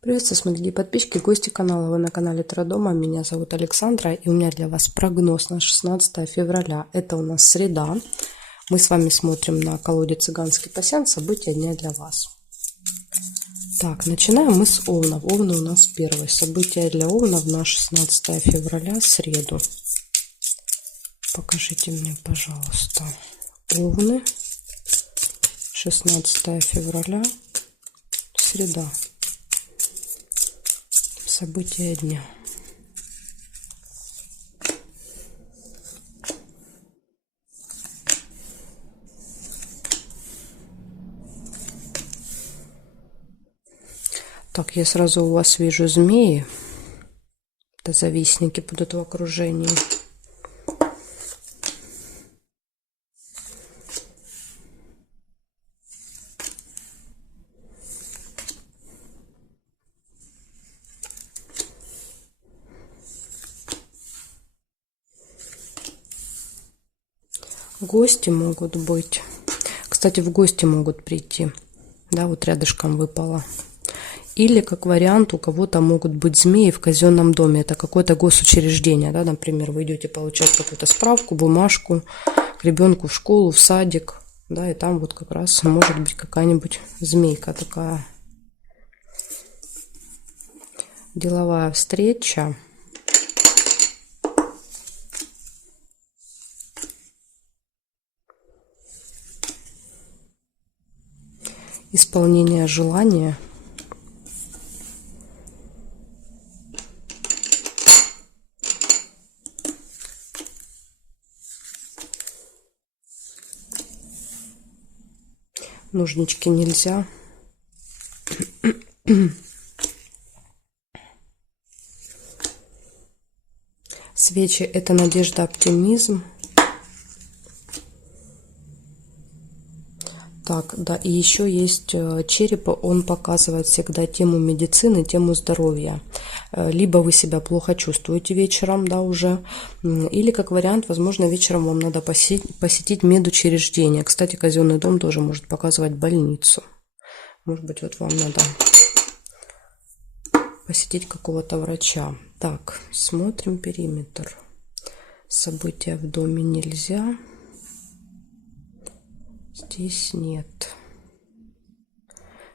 Приветствую, смотрите, подписчики, гости канала. Вы на канале Таро-дома. Меня зовут Александра, и у меня для вас прогноз на 16 февраля. Это у нас среда. Мы с вами смотрим на колоде «Цыганский пасьянс». События дня для вас. Так, начинаем мы с Овнов. Овны у нас первое. События для Овнов на 16 февраля, среду. Покажите мне, пожалуйста, Овны. 16 февраля, среда. События дня. Так, я сразу у вас вижу змеи. Это завистники будут в окружении. Гости могут быть. Кстати, в гости могут прийти. Да, вот рядышком выпало. Или, как вариант, у кого-то могут быть змеи в казенном доме. Это какое-то госучреждение. Да? Например, вы идете получать какую-то справку, бумажку к ребенку в школу, в садик. Да, и там вот как раз может быть какая-нибудь змейка такая. Деловая встреча. Исполнение желания. Ножнички нельзя. Свечи — это надежда, оптимизм. Так, да, и еще есть череп, он показывает всегда тему медицины, тему здоровья. Либо вы себя плохо чувствуете вечером, да, уже, или, как вариант, возможно, вечером вам надо посетить медучреждение. Кстати, казенный дом тоже может показывать больницу. Может быть, вот вам надо посетить какого-то врача. Так, смотрим периметр. События в доме нельзя. Здесь нет.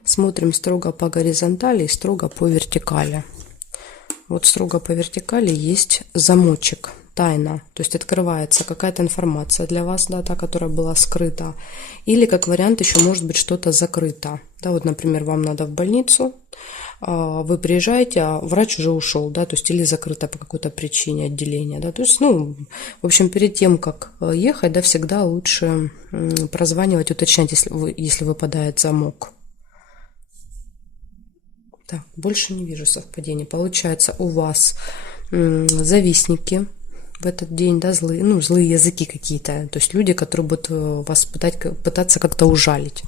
Смотрим строго по горизонтали и строго по вертикали. Вот строго по вертикали есть замочек, тайна. То есть открывается какая-то информация для вас, да, та, которая была скрыта. Или, как вариант, еще может быть что-то закрыто. Да, вот, например, вам надо в больницу, вы приезжаете, а врач уже ушел, да, то есть или закрыто по какой-то причине отделение, да, то есть, ну, в общем, перед тем, как ехать, да, всегда лучше прозванивать, уточнять, если выпадает замок. Так, больше не вижу совпадений. Получается, у вас завистники в этот день, да, злые, ну, злые языки какие-то, то есть люди, которые будут вас пытаться как-то ужалить.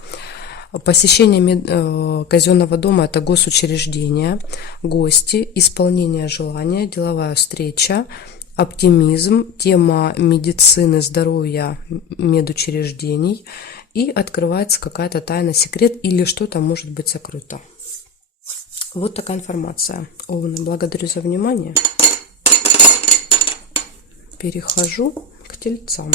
Посещение казенного дома — это госучреждение, гости, исполнение желания, деловая встреча, оптимизм, тема медицины, здоровья, медучреждений, и открывается какая-то тайна, секрет или что-то может быть сокрыто. Вот такая информация. Овны, благодарю за внимание. Перехожу к тельцам.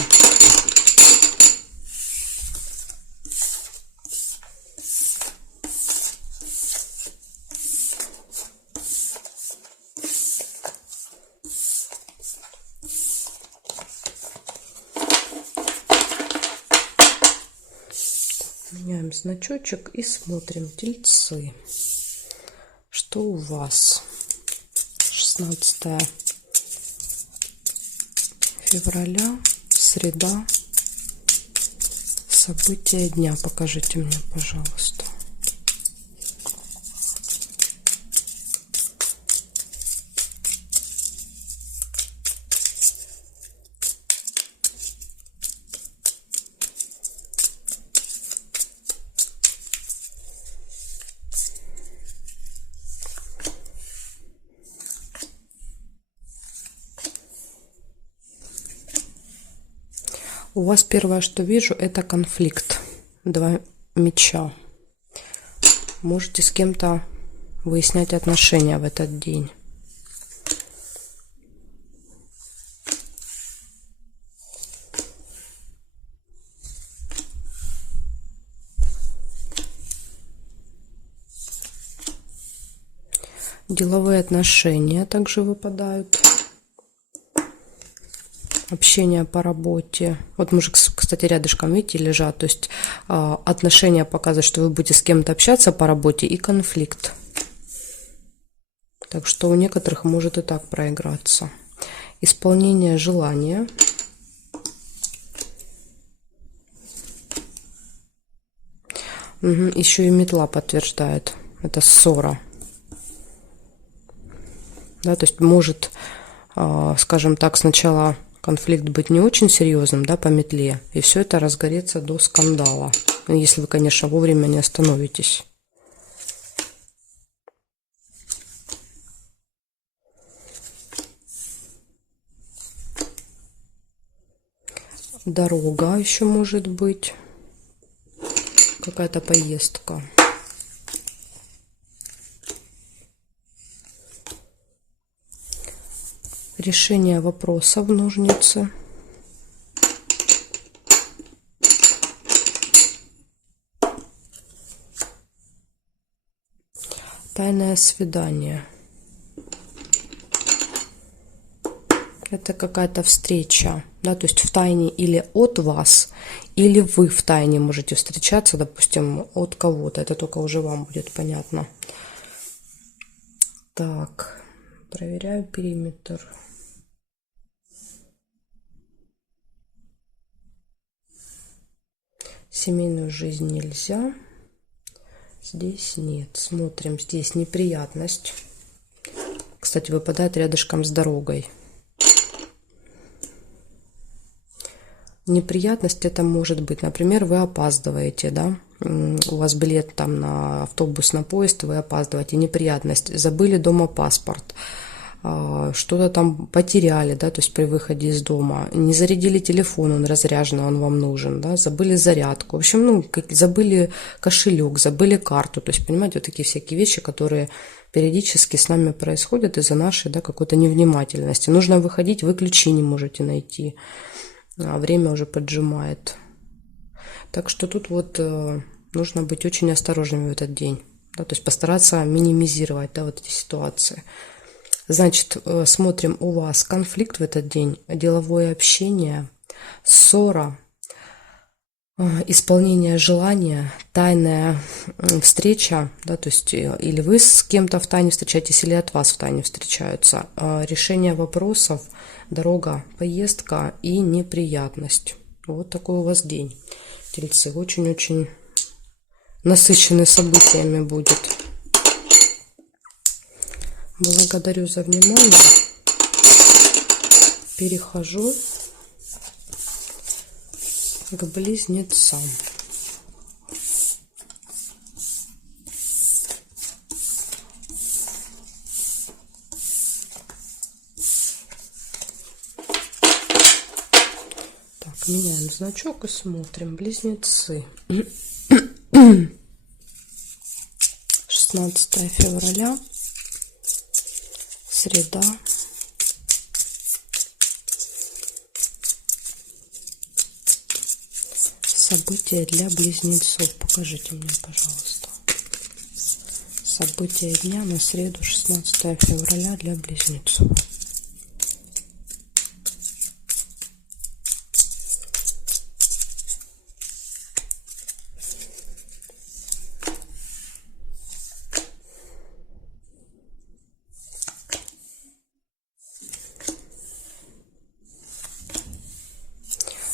Меняем значочек и смотрим тельцы. Что у вас? 16 февраля, среда. События дня покажите мне, пожалуйста. У вас первое, что вижу, это конфликт. Два меча. Можете с кем-то выяснять отношения в этот день. Деловые отношения также выпадают. Общение по работе. Вот мужик, кстати, рядышком, видите, лежат. То есть отношения показывают, что вы будете с кем-то общаться по работе, и конфликт. Так что у некоторых может и так проиграться. Исполнение желания. Еще и метла подтверждает. Это ссора. Да, то есть может, скажем так, сначала конфликт быть не очень серьезным, да, по метле, и все это разгорится до скандала, если вы, конечно, вовремя не остановитесь. Дорога еще может быть, какая-то поездка. Решение вопроса в ножницы. Тайное свидание. Это какая-то встреча, да, то есть в тайне или от вас, или вы в тайне можете встречаться, допустим, от кого-то. Это только уже вам будет понятно. Так, проверяю периметр. Семейную жизнь нельзя. Здесь нет. Смотрим. Здесь неприятность. Кстати, выпадает рядышком с дорогой. Неприятность это может быть, например, вы опаздываете, да? У вас билет там на автобус, на поезд, вы опаздываете. Неприятность. Забыли дома паспорт. Что-то там потеряли, да, то есть при выходе из дома, не зарядили телефон, он разряженный, он вам нужен, да, забыли зарядку, в общем, ну, забыли кошелек, забыли карту, то есть, понимаете, вот такие всякие вещи, которые периодически с нами происходят из-за нашей, да, какой-то невнимательности. Нужно выходить, вы ключи не можете найти, а время уже поджимает. Так что тут вот нужно быть очень осторожными в этот день, да, то есть постараться минимизировать, да, вот эти ситуации. Значит, смотрим, у вас конфликт в этот день, деловое общение, ссора, исполнение желания, тайная встреча, да, то есть или вы с кем-то в тайне встречаетесь, или от вас в тайне встречаются, решение вопросов, дорога, поездка и неприятность. Вот такой у вас день, тельцы, очень-очень насыщенный событиями будет. Благодарю за внимание. Перехожу к близнецам. Так, меняем значок и смотрим. Близнецы. 16 февраля. Среда. События для близнецов. Покажите мне, пожалуйста. События дня на среду, 16 февраля для близнецов.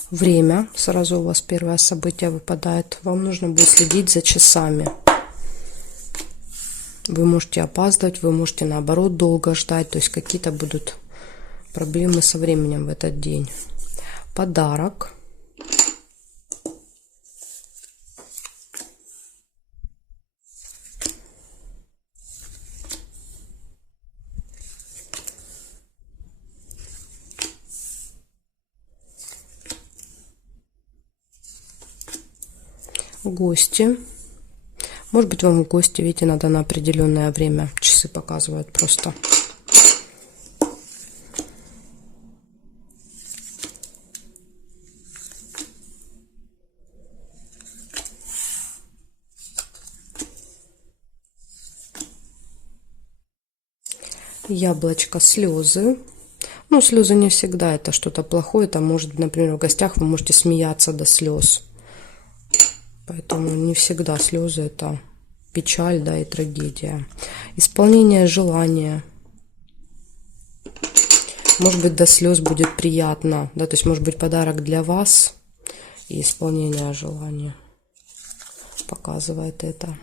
Время. Сразу у вас первое событие выпадает. Вам нужно будет следить за часами. Вы можете опаздывать, вы можете наоборот долго ждать. То есть какие-то будут проблемы со временем в этот день. Подарок. Гости. Может быть, вам в гости, видите, надо на определенное время. Часы показывают просто. Яблочко, слезы. Ну, слезы не всегда это что-то плохое. Там, может, например, в гостях вы можете смеяться до слез. Поэтому не всегда слезы это печаль, да, и трагедия. Исполнение желания. Может быть, до слез будет приятно, да, то есть, может быть, подарок для вас и исполнение желания. Показывает это.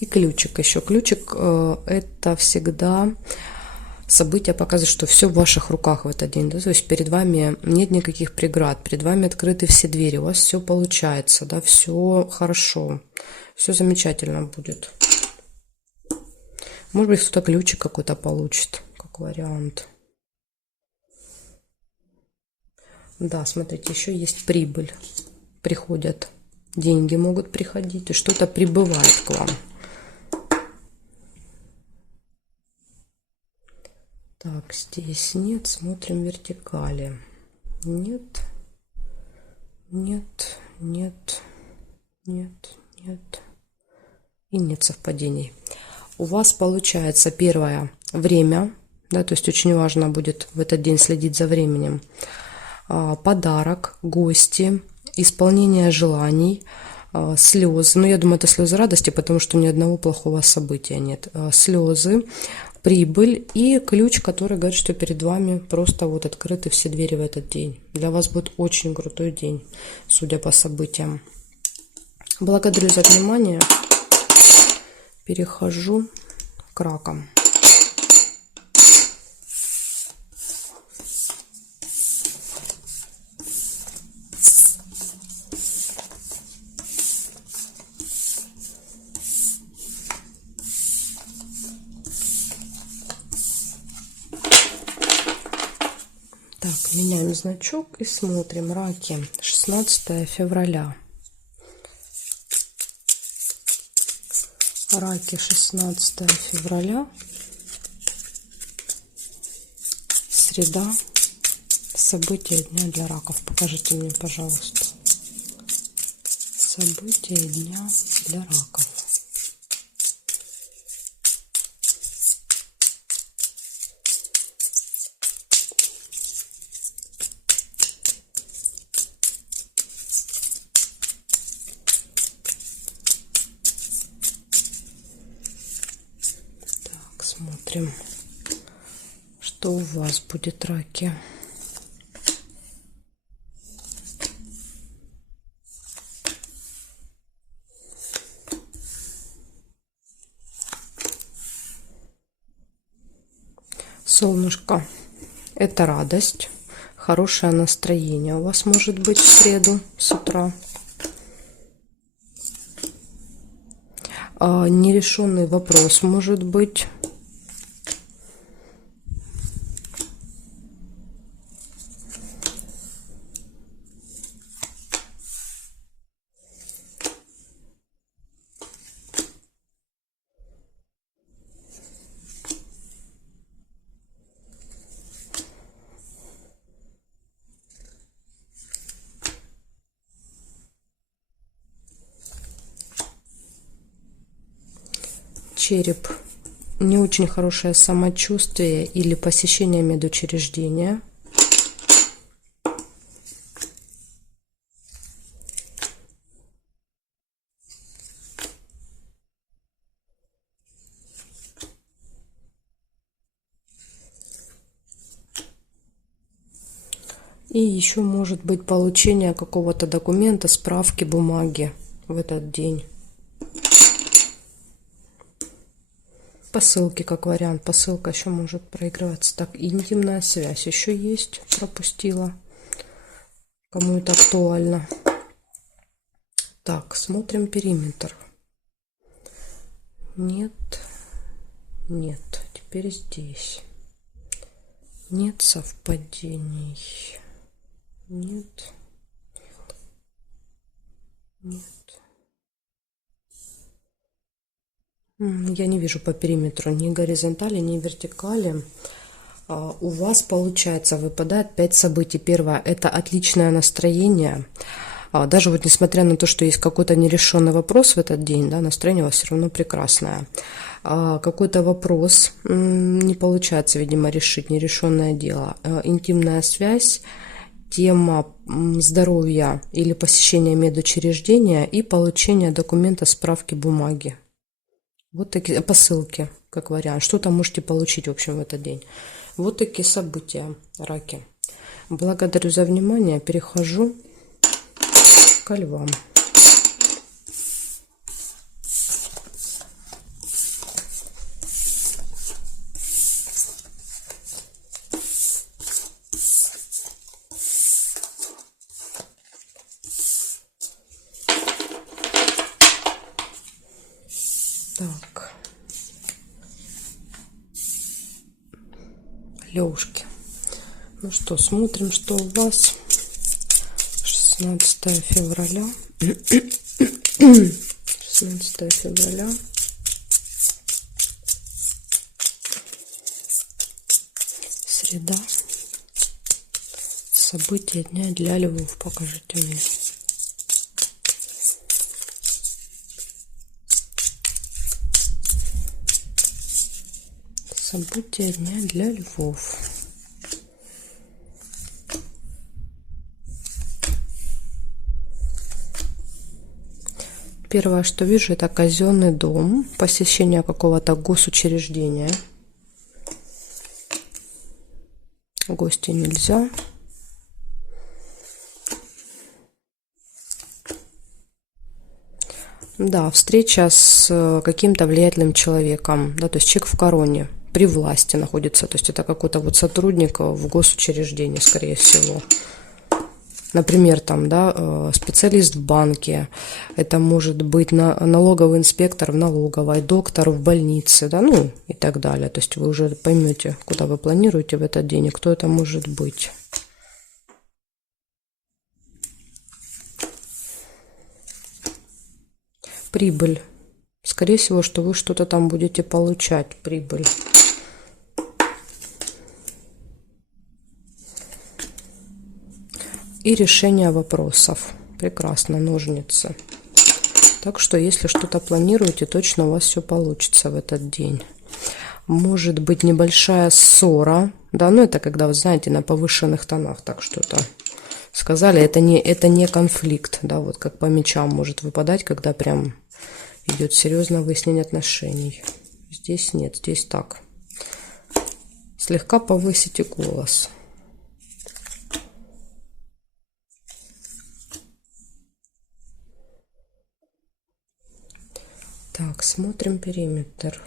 И ключик еще. Ключик это всегда событие показывает, что все в ваших руках в этот день. Да? То есть перед вами нет никаких преград, перед вами открыты все двери, у вас все получается, да, все хорошо, все замечательно будет. Может быть, кто-то ключик какой-то получит, как вариант. Да, смотрите, еще есть прибыль. Приходят деньги, могут приходить, и что-то прибывает к вам. Так, здесь нет, смотрим вертикали. Нет, нет, нет, нет, нет. И нет совпадений. У вас получается первое время, да, то есть очень важно будет в этот день следить за временем. Подарок, гости, исполнение желаний, слезы. Ну, я думаю, это слезы радости, потому что ни одного плохого события нет. Слезы, прибыль и ключ, который говорит, что перед вами просто вот открыты все двери в этот день. Для вас будет очень крутой день, судя по событиям. Благодарю за внимание. Перехожу к ракам. Так, меняем значок и смотрим. Раки, 16 февраля. Раки, 16 февраля. Среда. События дня для раков. Покажите мне, пожалуйста. События дня для раков. Смотрим, что у вас будет, раки. Солнышко – это радость, хорошее настроение у вас может быть в среду с утра. Нерешенный вопрос может быть. Череп. Не очень хорошее самочувствие или посещение медучреждения. И еще может быть получение какого-то документа, справки, бумаги в этот день. Посылки как вариант. Посылка еще может проигрываться. Так, интимная связь еще есть. Пропустила. Кому это актуально. Так, смотрим периметр. Нет. Нет. Теперь здесь. Нет совпадений. Нет. Нет. Я не вижу по периметру ни горизонтали, ни вертикали. У вас, получается, выпадает 5 событий. Первое – это отличное настроение. Даже вот несмотря на то, что есть какой-то нерешенный вопрос в этот день, да, настроение у вас все равно прекрасное. Какой-то вопрос не получается, видимо, решить, нерешенное дело. Интимная связь, тема здоровья или посещения медучреждения и получение документа, справки, бумаги. Вот такие посылки, как вариант. Что-то можете получить, в общем, в этот день. Вот такие события, раки. Благодарю за внимание. Перехожу ко львам. Так. Левушки. Ну что, смотрим, что у вас. 16 февраля. 16 февраля. Среда. События дня для львов. Покажите мне. События дня для львов. Первое, что вижу, это казенный дом, посещение какого-то госучреждения. Гости нельзя. Да, встреча с каким-то влиятельным человеком, да, то есть человек в короне, при власти находится, то есть это какой-то вот сотрудник в госучреждении, скорее всего. Например, там, да, специалист в банке, это может быть налоговый инспектор в налоговой, доктор в больнице, да, ну и так далее. То есть вы уже поймете, куда вы планируете в этот день и кто это может быть. Прибыль. Скорее всего, что вы что-то там будете получать, прибыль. И решение вопросов. Прекрасно, ножницы. Так что, если что-то планируете, точно у вас все получится в этот день. Может быть небольшая ссора. Да, ну это когда, вы знаете, на повышенных тонах так что-то сказали. Это не конфликт. Да, вот как по мечам может выпадать, когда прям идет серьезное выяснение отношений. Здесь нет, здесь так. Слегка повысите голос. Так, смотрим периметр.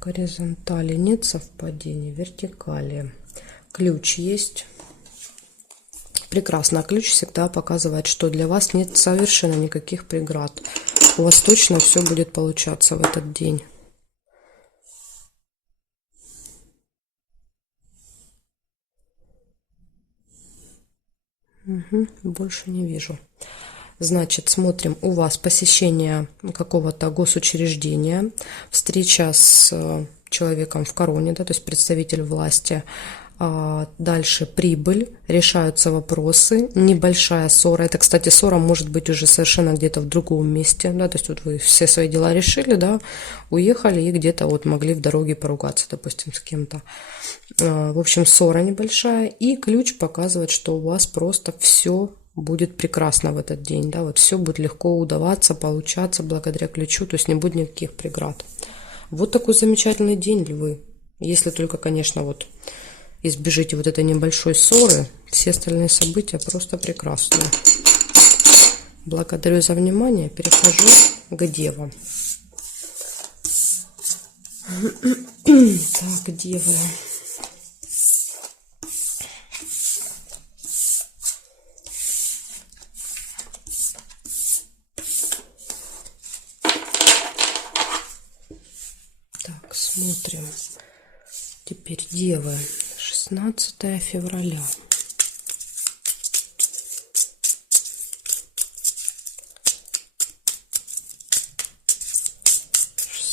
Горизонтали нет совпадений, вертикали. Ключ есть. Прекрасно. Ключ всегда показывает, что для вас нет совершенно никаких преград. У вас точно все будет получаться в этот день. Угу, больше не вижу. Значит, смотрим, у вас посещение какого-то госучреждения, встреча с человеком в короне, да, то есть представитель власти. Дальше прибыль, решаются вопросы, небольшая ссора. Это, кстати, ссора может быть уже совершенно где-то в другом месте, да, то есть вот вы все свои дела решили, да, уехали и где-то вот могли в дороге поругаться, допустим, с кем-то. В общем, ссора небольшая, и ключ показывает, что у вас просто все будет прекрасно в этот день, да, вот все будет легко удаваться, получаться благодаря ключу, то есть не будет никаких преград. Вот такой замечательный день, львы. Если только, конечно, вот избежите вот этой небольшой ссоры, все остальные события просто прекрасные. Благодарю за внимание, перехожу к девам. Так, девы. Так, смотрим. Теперь девы. 16 февраля.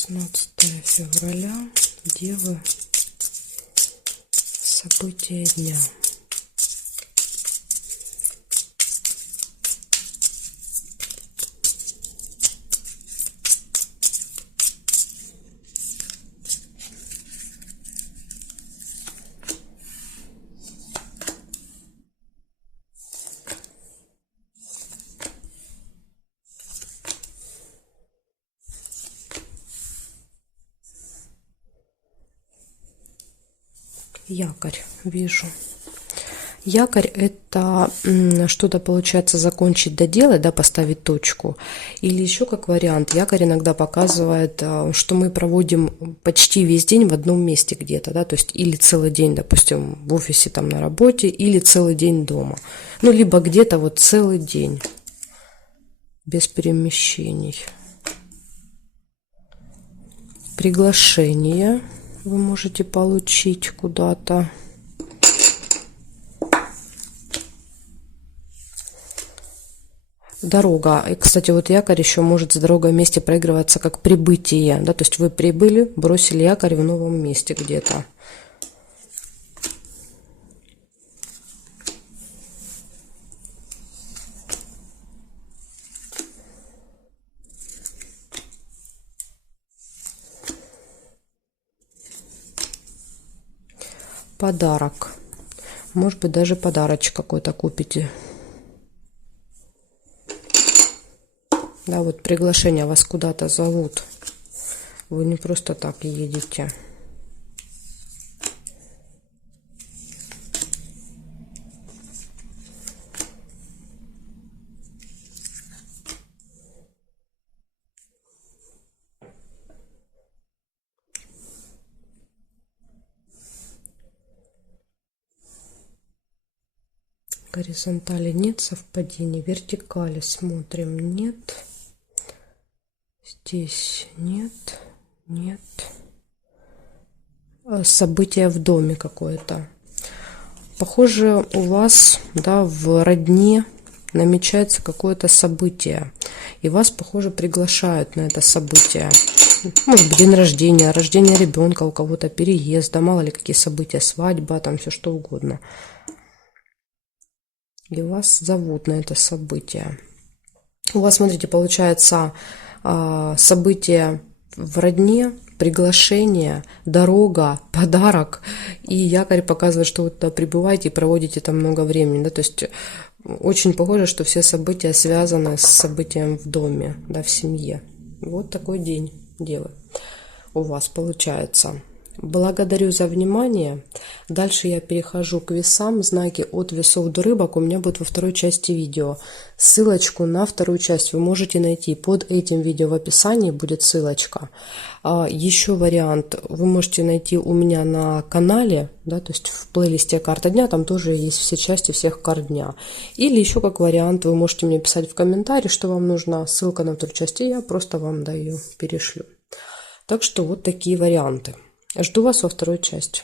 16 февраля. Девы. События дня. Якорь вижу. Якорь — это что-то, получается, закончить, доделать, да, поставить точку. Или еще как вариант, якорь иногда показывает, что мы проводим почти весь день в одном месте где-то, да, то есть или целый день, допустим, в офисе, там, на работе, или целый день дома. Ну, либо где-то вот целый день, без перемещений. Приглашение вы можете получить куда-то. Дорога. И, кстати, вот якорь еще может с дорогой вместе проигрываться как прибытие. Да? То есть вы прибыли, бросили якорь в новом месте где-то. Подарок. Может быть, даже подарочек какой-то купите. Да, вот приглашение, вас куда-то зовут. Вы не просто так едете. Горизонтали нет совпадений, вертикали смотрим, нет. Здесь нет, нет. Событие в доме какое-то. Похоже, у вас, да, в родне намечается какое-то событие. И вас, похоже, приглашают на это событие. Может быть, день рождения, рождение ребенка, у кого-то переезд, да, мало ли какие события, свадьба, там все что угодно. И вас зовут на это событие. У вас, смотрите, получается событие в родне, приглашение, дорога, подарок. И якорь показывает, что вы туда прибываете и проводите там много времени. Да? То есть очень похоже, что все события связаны с событием в доме, да, в семье. Вот такой день, девы, у вас получается. Благодарю за внимание. Дальше я перехожу к весам. Знаки от весов до рыбок у меня будет во второй части видео. Ссылочку на вторую часть вы можете найти под этим видео в описании, будет ссылочка. Еще вариант вы можете найти у меня на канале, да, то есть в плейлисте карта дня, там тоже есть все части всех карт дня. Или еще как вариант вы можете мне писать в комментарии, что вам нужна ссылка на вторую часть, и я просто вам ее перешлю. Так что вот такие варианты. Жду вас во второй части.